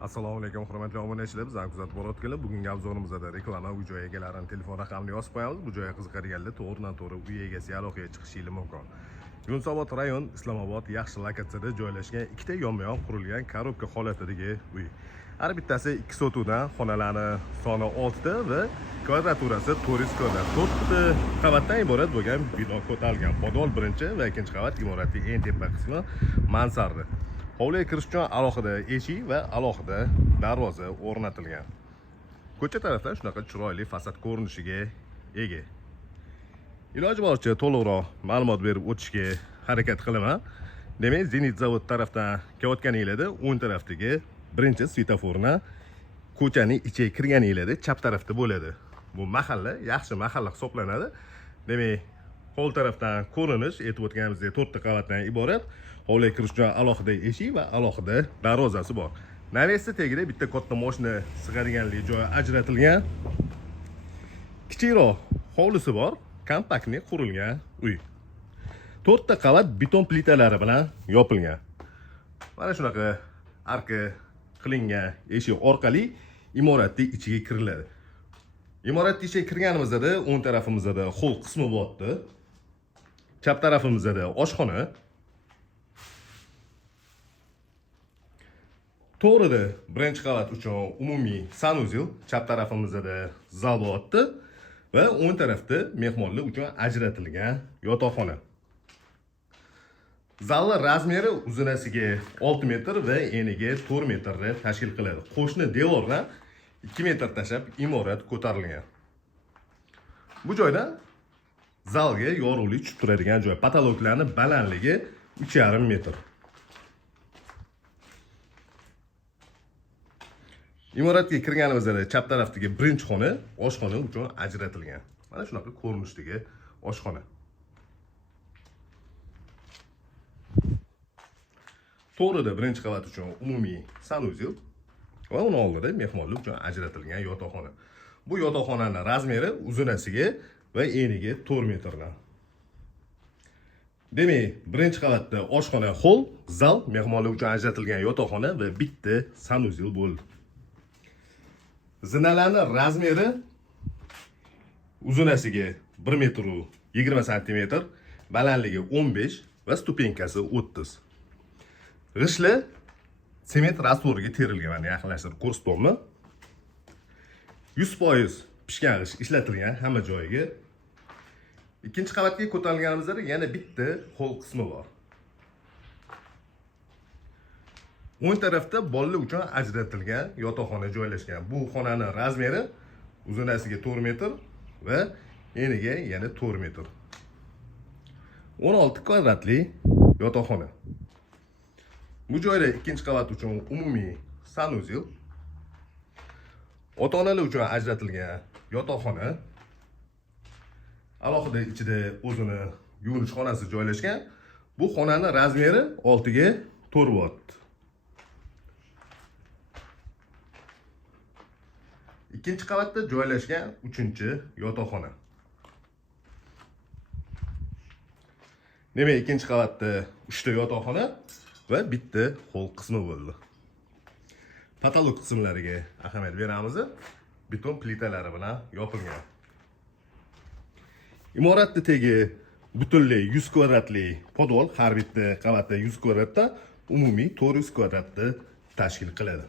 Assalomu alaykum hurmatli obunachilar, bizani kuzatib borayotganlar. Bugungi obzorimizda reklama uy joy egalarining telefon raqamini yozib qo'yamiz. Bu joyga qiziqadiganlar to'g'ridan-to'g'ri uy egasiga aloqaga chiqishingiz mumkin. Yunusobod rayon Islomobod yaxshi lokatsiyada joylashgan ikkita yonma-yon qurilgan korobka holatidagi uy. Har bittasi 2 sotuvdan, xonalari soni 6 ta va kvadraturasi 400 kvadrat. 4 qavatdan iborat bo'lgan bino ko'tarilgan. Podol birinchi va ikkinchi qavat imoratning eng tepa qismi mansarda. Hovliga kirish uchun alohida eshik va alohida darvoza o'rnatilgan. Ko'cha tarafdan shunaqa chiroyli fasad ko'rinishiga ega. Iloji boricha to'liqroq ma'lumot berib o'tishga harakat qilaman. Demak, Zenit zavod tarafdan kelayotganingizda o'ng tarafdagi birinchi svetoforni ko'chaning ichiga kirganingizda chap tarafda bo'ladi. Bu mahalla yaxshi mahalla hisoblanadi. Demak, qo'l tarafdan ko'rinish aytib o'tganimizdek 4 ta qavatdan iborat. Hovliga kirish uchun alohida eshik va alohida darvozasi bor. Navesi tagida bitta katta mashina sig'adiganlik joyi ajratilgan. Kichikroq hovlisi bor, kompaktni qurilgan uy. 4 ta qavat beton plitalari bilan yopilgan. Mana shunaqa arka qilingan eshik orqali imoratning ichiga kiriladi. Imoratning ichiga kirganimizda o'ng tarafimizda hol qismi bo'pti. Chap tarafimizda oshxona. To'g'rida birinchi qavat uchun umumiy sanuzel, chap tarafimizda zal bo'pti va o'ng tarafda mehmonlar uchun ajratilgan yotoqxona. Zalning razmeri uzunasiga 6 metr va eniga 4 metrni tashkil qiladi. Qo'shni devordan 2 metr tashlab imorat ko'tarilgan. Bu joyda zalga yorug'lik tushib turadigan joy. Patologlarning balandligi 3,5 metr. Imoratga kirganimizda chap tarafdagi birinchi xona oshxona uchun ajratilgan. Mana shunaqa ko'rinishdagi oshxona. To'g'rida birinchi qavat uchun umumiy sanuzel va uni oldida mehmonlar uchun ajratilgan yotoqxona. Bu yotoqxonaning razmeri uzunasiga va eniga 4 metrdan. Demak, birinchi qavatda oshxona, hol, zal, mehmonlar uchun ajratilgan yotoqxona va bitta sanuzel bo'ldi. Zinalarning razmeri uzunasiga 1 metr 20 santimetr, balandligi 15 va stupenkasi 30. G'ishlar sement rastvoriga terilgan. Mana yaqinlashtirib ko'rsatdim. 100% pishgan g'ish ishlatilgan hamma joyiga. Ikkinchi qavatga ko'tarilganimizda yana bitta hol qismi bor. O'ng tarafda bolalar uchun ajratilgan yotoqxona joylashgan. Bu xonaning razmeri uzunasiga 4 metr va eniga yana 4 metr. 16 kvadratli yotoqxona. Bu joyda ikkinchi qavat uchun umumiy sanuzel, ota-onalar uchun ajratilgan yotoqxona, alohida ichida o'zini yuvinish xonasi joylashgan. Bu xonaning razmeri 6 ga 4 bo'pti. Ikkinchi qavatda joylashgan 3-yotoqxona. Demak, ikkinchi qavatda 3 ta yotoqxona va bitta hol qismi bo'ldi. Patolog qismlariga ahamiyat beramiz. Beton plitalari bilan yopilgan. Imoratning tagi butunlay 100 kvadratli podol, har bitta qavatda 100 kvadratda umumiy 400 kvadratni tashkil qiladi.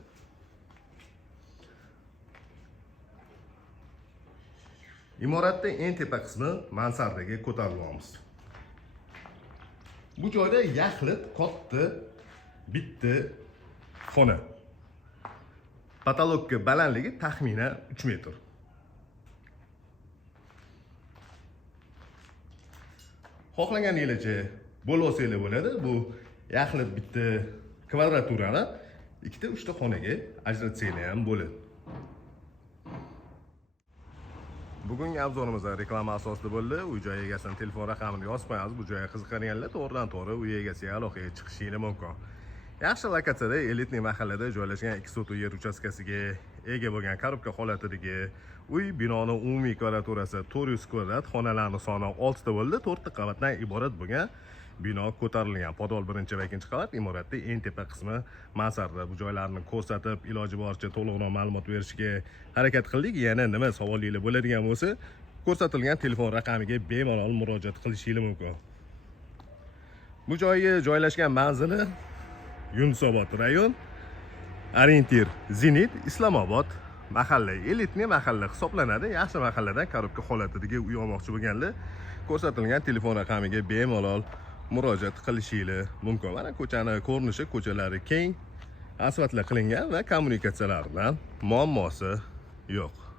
Imoratning eng tepa qismi mansardaga ko'tarilyapmiz. Bu joyda yaxlit katta bitta xona. Patologga balandligi taxminan 3 metr. Xohlaganingizcha bo'lsanglar bo'ladi. Bu yaxlit bitta kvadraturani 2 ta 3 ta xonaga ajratsanglar ham bo'ladi. Bugungi obzorimizda reklama asosida bo'ldi. Uy joy egasining telefon raqamini yozib qo'yamiz. Bu joyga qiziqadiganlar to'g'ridan-to'g'ri uy egasiga aloqaga chiqishingiz mumkin. Yaxshi lokatsiyada, elitniy mahallada joylashgan 2 sotuv yer uchastkasiga ega bo'lgan korobka holatidagi uy, binoning umumiy kvadraturasi 400 kvadrat, xonalarning soni 6 ta bo'ldi, 4 ta qavatdan iborat bo'lgan Bino ko'tarilgan. Podol 1 va 2 qavat, imoratda eng tepa qismi mansarda. Bu joylarni ko'rsatib, iloji boricha to'liqroq ma'lumot berishga harakat qildik. Yana nima savolinglar bo'ladigan bo'lsa, ko'rsatilgan telefon raqamiga bemalol murojaat qilishingiz mumkin. Bu joyga joylashgan manzili Yunusobod rayon, orientir Zenit, Islomobod mahalla, elitni mahalla hisoblanadi. Yaxshi mahalladan korobka holatidagi uy olmoqchi bo'lganlar ko'rsatilgan telefon raqamiga bemalol murojaat qilishingiz mumkin. Mana ko'chani ko'rinishi, ko'chalari keng, asfaltlar qilingan va kommunikatsiyalar bilan muammosi yo'q.